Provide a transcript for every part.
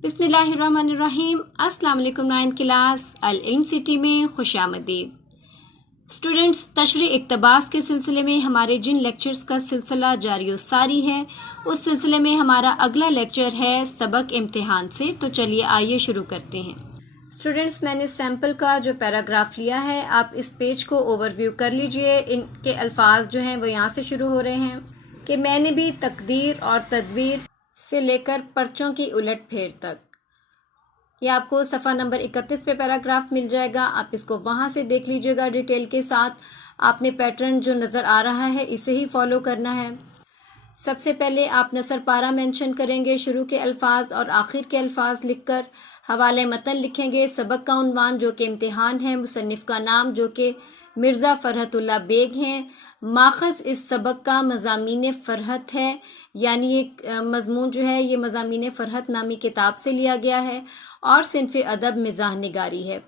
बिस्मिल्लाहिर्रहमानिर्रहीम। अस्सलाम वालेकुम। 9th क्लास अल इल्म सिटी में खुश आमदीद। स्टूडेंट्स, तशरीह इक़्तिबास के सिलसिले में हमारे जिन लेक्चर्स का सिलसिला जारी सारी है, उस सिलसिले में हमारा अगला लेक्चर है सबक इम्तिहान से। तो चलिए आइए शुरू करते हैं। स्टूडेंट्स, मैंने सैम्पल का जो पैराग्राफ लिया है, आप इस पेज को ओवरव्यू कर लीजिए। इनके अल्फाज जो हैं वो यहाँ से शुरू हो रहे हैं कि मैंने भी तकदीर और तदबीर से लेकर पर्चों की उलट फेर तक। ये आपको सफ़ा नंबर 31 पे पैराग्राफ मिल जाएगा। आप इसको वहाँ से देख लीजिएगा डिटेल के साथ। आपने पैटर्न जो नज़र आ रहा है इसे ही फॉलो करना है। सबसे पहले आप नसर पारा मेंशन करेंगे, शुरू के अल्फाज और आखिर के अल्फाज लिखकर हवाले मतन लिखेंगे। सबक का उन्वान जो कि इम्तिहान है, मुसन्निफ़ का नाम जो कि मिर्ज़ा फ़रहतुल्लाह बेग हैं। माखज़ इस सबक का मज़ामीन फ़रहत है, यानी ये मज़मून जो है ये मज़ामीन फ़रहत नामी किताब से लिया गया है और सिन्फ़ अदब मिज़ाह निगारी है।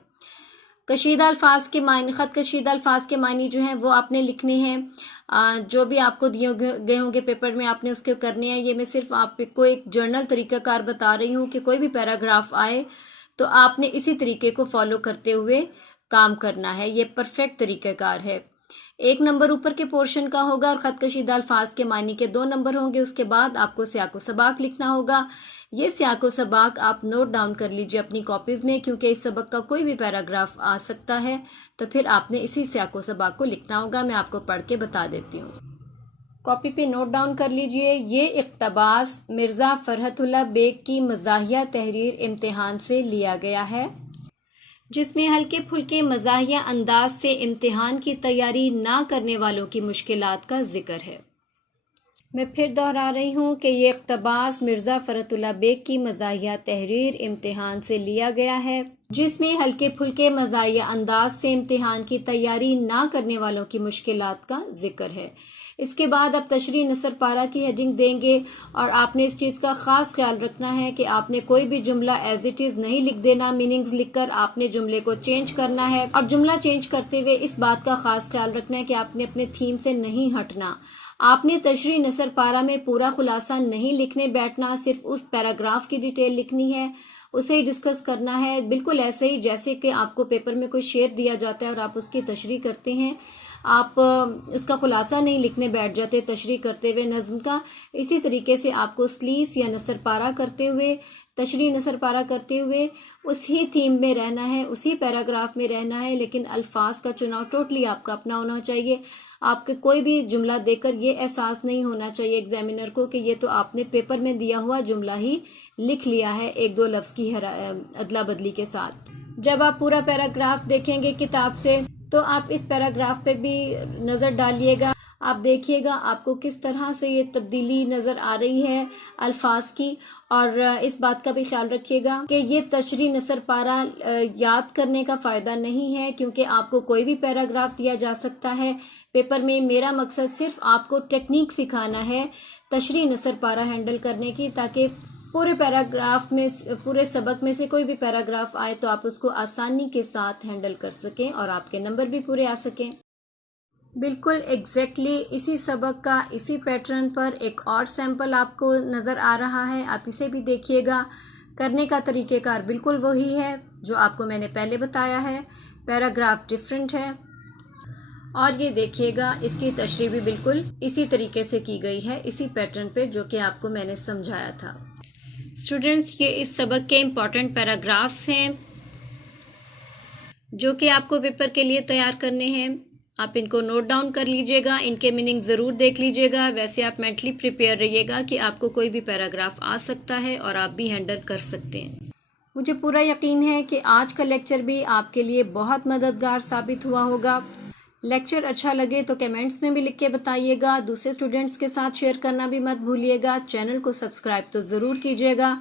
कशीदा अल्फाज के मायने, ख़त कशीदा अल्फाज के मायने जो हैं वो आपने लिखने हैं। जो भी आपको दिए गए होंगे पेपर में आपने उसके करने हैं। ये मैं सिर्फ आपको एक जर्नल तरीक़ाकार बता रही हूँ कि कोई भी पैराग्राफ आए तो आपने इसी तरीके को फॉलो करते हुए काम करना है। ये परफेक्ट तरीक़ाकार है। 1 नंबर ऊपर के पोर्शन का होगा और ख़त कशीदा अल्फाज के मानी के 2 नंबर होंगे। उसके बाद आपको सियाक़ो सबाक लिखना होगा। ये सियाक़ो सबाक आप नोट डाउन कर लीजिए अपनी कॉपीज़ में, क्योंकि इस सबक का कोई भी पैराग्राफ आ सकता है, तो फिर आपने इसी सियाक़ो सबाक को लिखना होगा। मैं आपको पढ़ के बता देती हूँ। कॉपी पे नोट डाउन कर लीजिए। ये इक़्तिबास मिर्ज़ा फ़रहतुल्लाह बेग की मज़ाहिया तहरीर इम्तिहान से लिया गया है, जिसमें हल्के फुल्के मज़ाहिया अंदाज से इम्तिहान की तैयारी ना करने वालों की मुश्किलात का जिक्र है। मैं फिर दोहरा रही हूँ कि ये इक़्तिबास मिर्ज़ा फ़रहतुल्लाह बेग की मज़ाहिया तहरीर इम्तिहान से लिया गया है, जिसमें हल्के फुल्के मज़ाहिया अंदाज से इम्तिहान की तैयारी ना करने वालों की मुश्किलात का जिक्र है। इसके बाद आप तशरीह नसर पारा की हेडिंग देंगे और आपने इस चीज़ का ख़ास ख्याल रखना है कि आपने कोई भी जुमला एज इट इज़ नहीं लिख देना। मीनिंग्स लिखकर आपने जुमले को चेंज करना है और जुमला चेंज करते हुए इस बात का ख़ास ख्याल रखना है कि आपने अपने थीम से नहीं हटना। आपने तशरीह नसर पारा में पूरा खुलासा नहीं लिखने बैठना, सिर्फ उस पैराग्राफ की डिटेल लिखनी है, उसे ही डिस्कस करना है। बिल्कुल ऐसे ही जैसे कि आपको पेपर में कोई शेर दिया जाता है और आप उसकी तशरीह करते हैं, आप उसका खुलासा नहीं लिखने बैठ जाते तशरीह करते हुए नज़्म का। इसी तरीके से आपको स्लीस या नसर पारा करते हुए, तशरीह नसर पारा करते हुए उसी थीम में रहना है, उसी पैराग्राफ में रहना है, लेकिन अल्फाज का चुनाव टोटली आपका अपना होना चाहिए। आपके कोई भी जुमला देकर ये एहसास नहीं होना चाहिए एग्जामिनर को कि ये तो आपने पेपर में दिया हुआ जुमला ही लिख लिया है 1-2 लफ्ज़ की अदला बदली के साथ। जब आप पूरा पैराग्राफ देखेंगे किताब से तो आप इस पैराग्राफ पे भी नज़र डालिएगा। आप देखिएगा आपको किस तरह से ये तब्दीली नज़र आ रही है अल्फाज की, और इस बात का भी ख्याल रखिएगा कि ये तशरीह नसर पारा याद करने का फ़ायदा नहीं है, क्योंकि आपको कोई भी पैराग्राफ दिया जा सकता है पेपर में। मेरा मकसद सिर्फ आपको टेक्निक सिखाना है तशरीह नसर पारा हैंडल करने की, ताकि पूरे पैराग्राफ में, पूरे सबक में से कोई भी पैराग्राफ आए तो आप उसको आसानी के साथ हैंडल कर सकें और आपके नंबर भी पूरे आ सकें। बिल्कुल एग्जैक्टली इसी सबक का इसी पैटर्न पर एक और सैंपल आपको नज़र आ रहा है, आप इसे भी देखिएगा। करने का तरीक़ेकार बिल्कुल वही है जो आपको मैंने पहले बताया है, पैराग्राफ डिफरेंट है। और ये देखिएगा इसकी तशरीह भी बिल्कुल इसी तरीके से की गई है, इसी पैटर्न पे जो कि आपको मैंने समझाया था। स्टूडेंट्स, ये इस सबक के इम्पॉर्टेंट पैराग्राफ्स हैं जो कि आपको पेपर के लिए तैयार करने हैं। आप इनको नोट डाउन कर लीजिएगा, इनके मीनिंग ज़रूर देख लीजिएगा। वैसे आप मेंटली प्रिपेयर रहिएगा कि आपको कोई भी पैराग्राफ आ सकता है और आप भी हैंडल कर सकते हैं। मुझे पूरा यकीन है कि आज का लेक्चर भी आपके लिए बहुत मददगार साबित हुआ होगा। लेक्चर अच्छा लगे तो कमेंट्स में भी लिख के बताइएगा। दूसरे स्टूडेंट्स के साथ शेयर करना भी मत भूलिएगा। चैनल को सब्सक्राइब तो ज़रूर कीजिएगा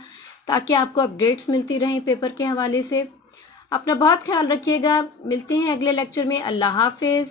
ताकि आपको अपडेट्स मिलती रहें पेपर के हवाले से। अपना बहुत ख्याल रखिएगा। मिलते हैं अगले लेक्चर में। अल्लाह हाफिज़।